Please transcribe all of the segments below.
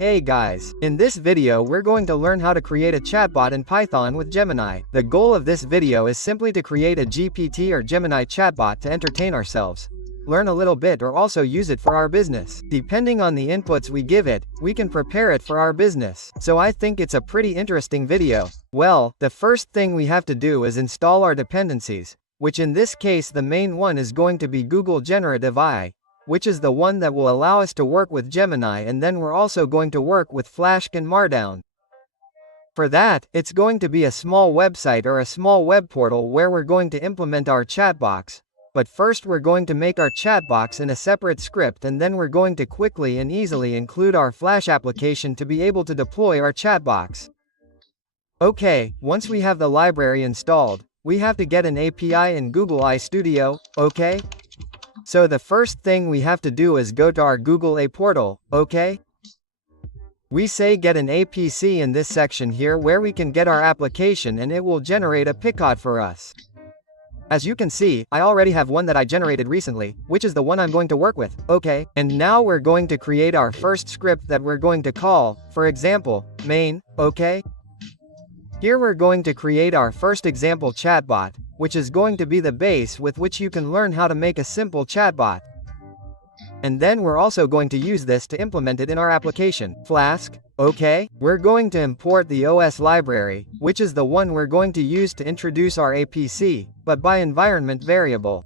Hey guys, in this video we're going to learn how to create a chatbot in Python with Gemini. The goal of this video is simply to create a GPT or Gemini chatbot to entertain ourselves, learn a little bit, or also use it for our business. Depending on the inputs we give it, we can prepare it for our business. So I think it's a pretty interesting video. Well, the first thing we have to do is install our dependencies, which in this case the main one is going to be Google Generative AI, which is the one that will allow us to work with Gemini, and then we're also going to work with Flask and Markdown. For that, it's going to be a small website or a small web portal where we're going to implement our chatbox. But first we're going to make our chatbox in a separate script, and then we're going to quickly and easily include our Flash application to be able to deploy our chatbox. Okay, once we have the library installed, we have to get an API in Google AI Studio, okay? So the first thing we have to do is go to our Google AI portal, okay? We say get an APC in this section here where we can get our application, and it will generate a picot for us. As you can see, I already have one that I generated recently, which is the one I'm going to work with, okay? And now we're going to create our first script that we're going to call, for example, main, okay? Here we're going to create our first example chatbot, which is going to be the base with which you can learn how to make a simple chatbot. And then we're also going to use this to implement it in our application, Flask, okay? We're going to import the OS library, which is the one we're going to use to introduce our APC, but by environment variable.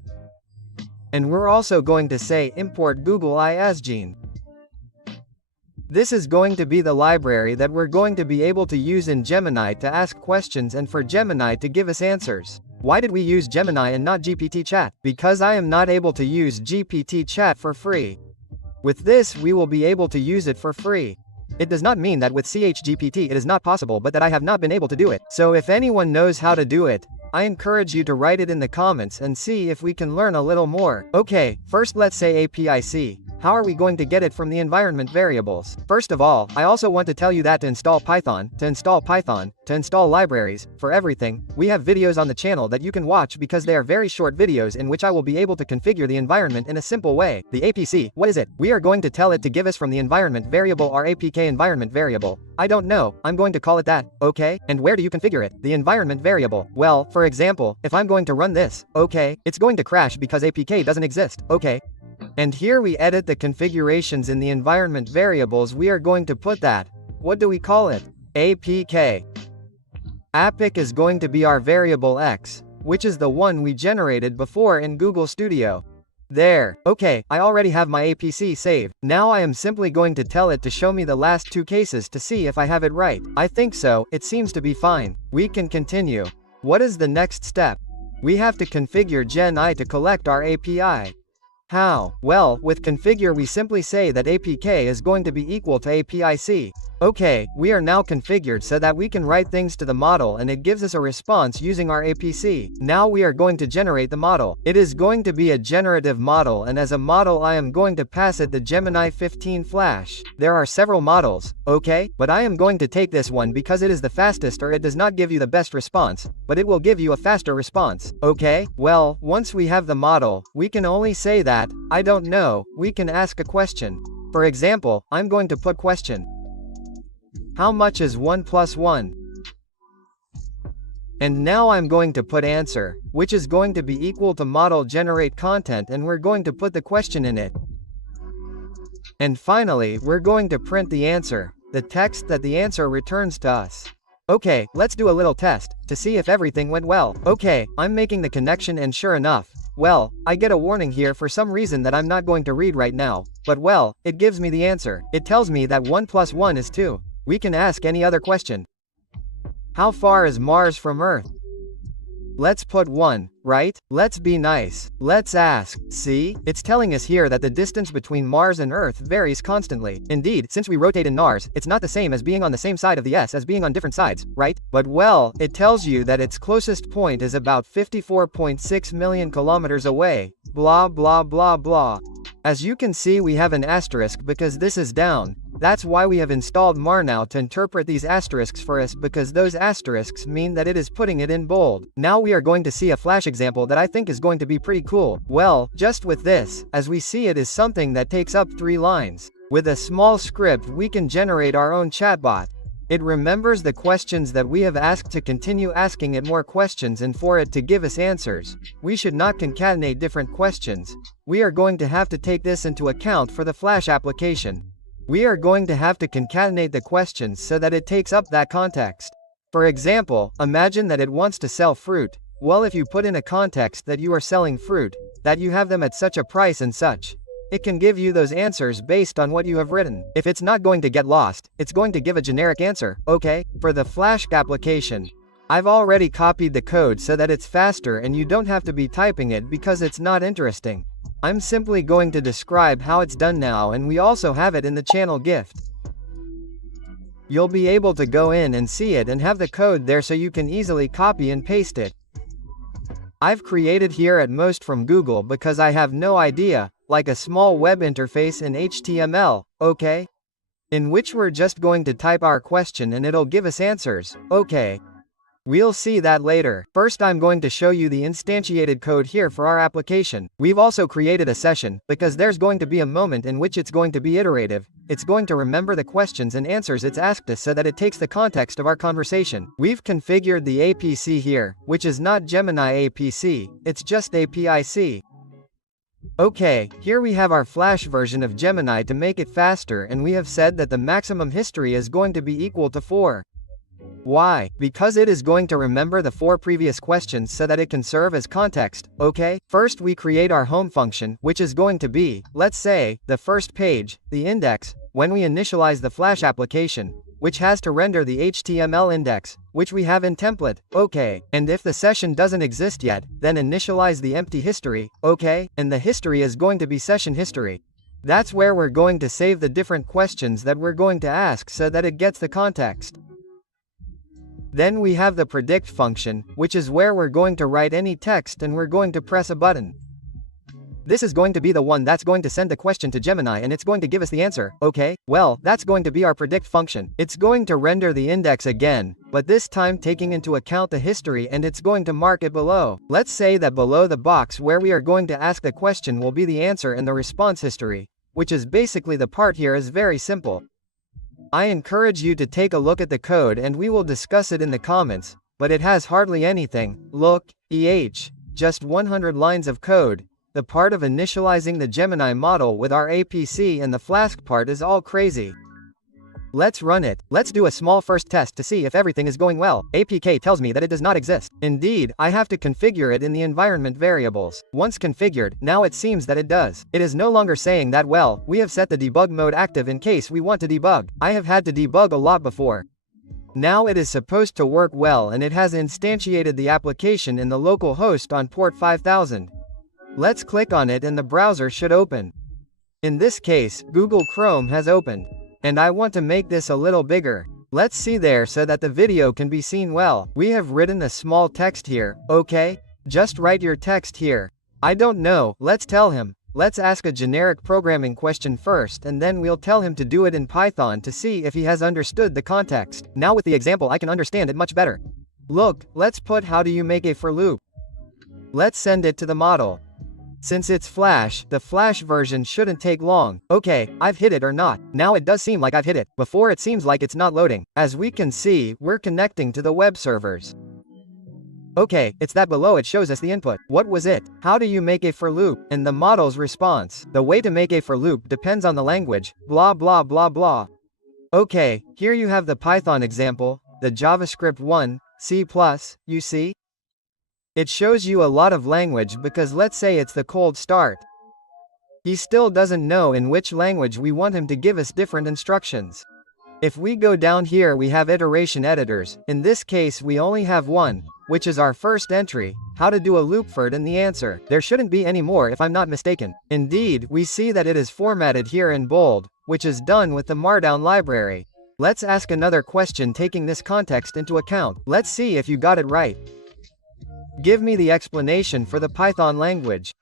And we're also going to say import Google AI Gene. This is going to be the library that we're going to be able to use in Gemini to ask questions and for Gemini to give us answers. Why did we use Gemini and not GPT Chat? Because I am not able to use GPT Chat for free. With this we will be able to use it for free. It does not mean that with ChatGPT it is not possible, but that I have not been able to do it. So if anyone knows how to do it, I encourage you to write it in the comments and see if we can learn a little more. Okay, first let's say APIC. How are we going to get it from the environment variables? First of all, I also want to tell you that to install Python, to install libraries, for everything, we have videos on the channel that you can watch because they are very short videos in which I will be able to configure the environment in a simple way. The APC, what is it? We are going to tell it to give us from the environment variable our APK environment variable. I don't know, I'm going to call it that, okay? And where do you configure it? The environment variable. Well, for example, if I'm going to run this, okay, it's going to crash because APK doesn't exist, okay? And here we edit the configurations in the environment variables. We are going to put that, what do we call it? APK. APIC is going to be our variable X, which is the one we generated before in Google Studio. There. Okay, I already have my APC saved. Now I am simply going to tell it to show me the last two cases to see if I have it right. I think so, it seems to be fine. We can continue. What is the next step? We have to configure Gen AI to collect our API. How? Well, with configure we simply say that APK is going to be equal to APIC. Okay, we are now configured so that we can write things to the model and it gives us a response using our APC. Now we are going to generate the model. It is going to be a generative model, and as a model I am going to pass it the Gemini 15 Flash. There are several models, okay? But I am going to take this one because it is the fastest, or it does not give you the best response, but it will give you a faster response, okay? Well, once we have the model, we can only say that, I don't know, we can ask a question. For example, I'm going to put question. How much is 1 plus 1? And now I'm going to put answer, which is going to be equal to model generate content, and we're going to put the question in it. And finally, we're going to print the answer, the text that the answer returns to us. Okay, let's do a little test, to see if everything went well. Okay, I'm making the connection, and sure enough, well, I get a warning here for some reason that I'm not going to read right now, but well, it gives me the answer. It tells me that 1 plus 1 is 2. We can ask any other question. How far is Mars from Earth? Let's put 1, right? Let's be nice. Let's ask. See? It's telling us here that the distance between Mars and Earth varies constantly. Indeed, since we rotate in Mars, it's not the same as being on the same side of the S as being on different sides, right? But well, it tells you that its closest point is about 54.6 million kilometers away. Blah blah blah blah. As you can see, we have an asterisk because this is down. That's why we have installed Markdown to interpret these asterisks for us, because those asterisks mean that it is putting it in bold. Now we are going to see a Flash example that I think is going to be pretty cool. Well, just with this, as we see, it is something that takes up 3 lines. With a small script we can generate our own chatbot. It remembers the questions that we have asked to continue asking it more questions and for it to give us answers. We should not concatenate different questions. We are going to have to take this into account for the Flash application. We are going to have to concatenate the questions so that it takes up that context. For example, imagine that it wants to sell fruit. Well, if you put in a context that you are selling fruit, that you have them at such a price and such, it can give you those answers based on what you have written. If it's not going to get lost, it's going to give a generic answer, okay? For the Flash application, I've already copied the code so that it's faster and you don't have to be typing it because it's not interesting. I'm simply going to describe how it's done now, and we also have it in the channel gift. You'll be able to go in and see it and have the code there so you can easily copy and paste it. I've created here at most from Google because I have no idea, like a small web interface in HTML, okay? In which we're just going to type our question and it'll give us answers, okay? We'll see that later. First I'm going to show you the instantiated code here for our application. We've also created a session, because there's going to be a moment in which it's going to be iterative. It's going to remember the questions and answers it's asked us so that it takes the context of our conversation. We've configured the APC here, which is not Gemini APC, it's just APIC. Okay, here we have our Flash version of Gemini to make it faster, and we have said that the maximum history is going to be equal to 4. Why? Because it is going to remember the 4 previous questions so that it can serve as context, okay? First we create our home function, which is going to be, let's say, the first page, the index, when we initialize the Flash application, which has to render the HTML index, which we have in template, okay? And if the session doesn't exist yet, then initialize the empty history, okay? And the history is going to be session history. That's where we're going to save the different questions that we're going to ask so that it gets the context. Then we have the predict function, which is where we're going to write any text and we're going to press a button. This is going to be the one that's going to send the question to Gemini and it's going to give us the answer, okay? Well, that's going to be our predict function. It's going to render the index again, but this time taking into account the history, and it's going to mark it below. Let's say that below the box where we are going to ask the question will be the answer and the response history, which is basically the part here is very simple. I encourage you to take a look at the code and we will discuss it in the comments, but it has hardly anything. Look, just 100 lines of code. The part of initializing the Gemini model with our APC and the Flask part is all crazy. Let's run it. Let's do a small first test to see if everything is going well. APK tells me that it does not exist. Indeed, I have to configure it in the environment variables. Once configured, now it seems that it does. It is no longer saying that, well, we have set the debug mode active in case we want to debug. I have had to debug a lot before. Now it is supposed to work well, and it has instantiated the application in the local host on port 5000. Let's click on it and the browser should open. In this case, Google Chrome has opened. And I want to make this a little bigger. Let's see there so that the video can be seen well. We have written a small text here, okay? Just write your text here. I don't know, let's tell him. Let's ask a generic programming question first, and then we'll tell him to do it in Python to see if he has understood the context. Now with the example I can understand it much better. Look, let's put how do you make a for loop. Let's send it to the model. Since it's Flash, the Flash version shouldn't take long. Okay, I've hit it or not. Now it does seem like I've hit it. Before it seems like it's not loading. As we can see, we're connecting to the web servers. Okay, it's that below it shows us the input. What was it? How do you make a for loop? And the model's response. The way to make a for loop depends on the language. Blah blah blah blah. Okay, here you have the Python example, the JavaScript one, C+, you see? It shows you a lot of language because let's say it's the cold start. He still doesn't know in which language we want him to give us different instructions. If we go down here we have iteration editors. In this case we only have one, which is our first entry, how to do a loop for it and the answer. There shouldn't be any more if I'm not mistaken. Indeed, we see that it is formatted here in bold, which is done with the Markdown library. Let's ask another question taking this context into account. Let's see if you got it right. Give me the explanation for the Python language.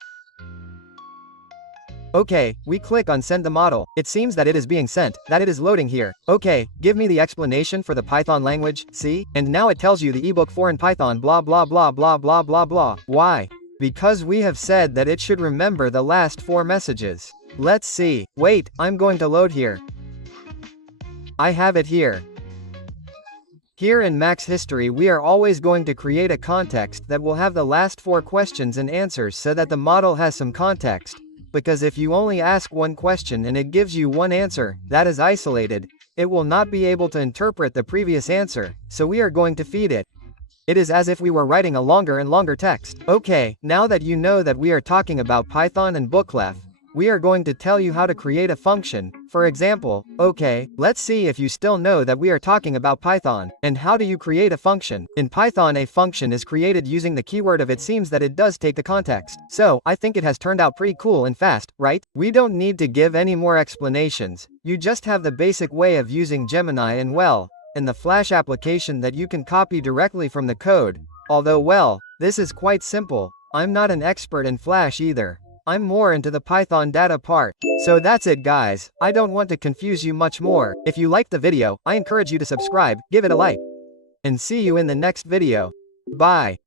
Okay, we click on send the model. It seems that it is being sent, that it is loading here. Okay, give me the explanation for the Python language, see? And now it tells you the ebook 4 in Python blah blah blah blah blah blah blah. Why? Because we have said that it should remember the last 4 messages. Let's see. Wait, I'm going to load here. I have it here. Here in Max History we are always going to create a context that will have the last 4 questions and answers so that the model has some context. Because if you only ask one question and it gives you one answer, that is isolated, it will not be able to interpret the previous answer, so we are going to feed it. It is as if we were writing a longer and longer text. Okay, now that you know that we are talking about Python and Bookleft, we are going to tell you how to create a function. For example, okay, let's see if you still know that we are talking about Python. And how do you create a function? In Python a function is created using the keyword of it seems that it does take the context. So, I think it has turned out pretty cool and fast, right? We don't need to give any more explanations. You just have the basic way of using Gemini and well, in the Flash application that you can copy directly from the code. Although well, this is quite simple. I'm not an expert in Flash either. I'm more into the Python data part. So that's it guys, I don't want to confuse you much more. If you liked the video, I encourage you to subscribe, give it a like. And see you in the next video. Bye.